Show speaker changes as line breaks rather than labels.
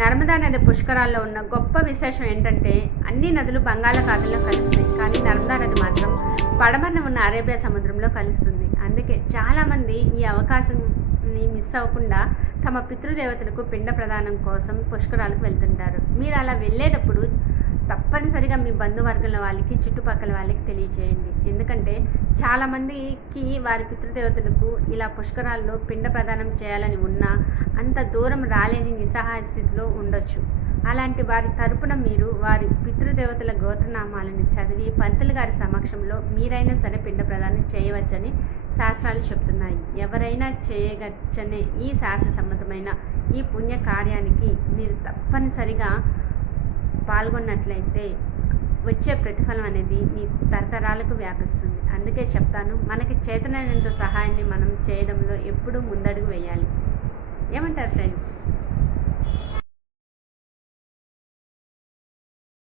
నర్మదా నది పుష్కరాల్లో ఉన్న గొప్ప విశేషం ఏంటంటే అన్ని నదులు బంగాళాఖాతంలో కలుస్తాయి. కానీ నర్మదా నది మాత్రం పడమరన ఉన్న అరేబియా సముద్రంలో కలుస్తుంది. అందుకే చాలామంది ఈ అవకాశంని మిస్ అవ్వకుండా తమ పితృదేవతలకు పిండ ప్రదానం కోసం పుష్కరాలకు వెళ్తుంటారు. మీరు అలా వెళ్ళేటప్పుడు తప్పనిసరిగా మీ బంధువర్గంలో వాళ్ళకి చుట్టుపక్కల వాళ్ళకి తెలియచేయండి. ఎందుకంటే చాలామందికి వారి పితృదేవతలకు ఇలా పుష్కరాల్లో పిండ ప్రదానం చేయాలని ఉన్నా అంత దూరం రాలేని నిస్సహాయ స్థితిలో ఉండొచ్చు. అలాంటి వారి తరపున మీరు వారి పితృదేవతల గోత్రనామాలను చదివి పంతులు గారి సమక్షంలో మీరైనా సరే పిండ ప్రదానం చేయవచ్చని శాస్త్రాలు చెప్తున్నాయి. ఎవరైనా చేయగచ్చనే ఈ శాస్త్ర సంబంధమైన ఈ పుణ్య కార్యానికి మీరు తప్పనిసరిగా పాల్గొన్నట్లయితే వచ్చే ప్రతిఫలం అనేది మీ తరతరాలకు వ్యాపిస్తుంది. అందుకే చెప్తాను మనకి చేతనైనంత సహాయాన్ని మనం చేయడంలో ఎప్పుడూ ముందడుగు వేయాలి. ఏమంటారు ఫ్రెండ్స్?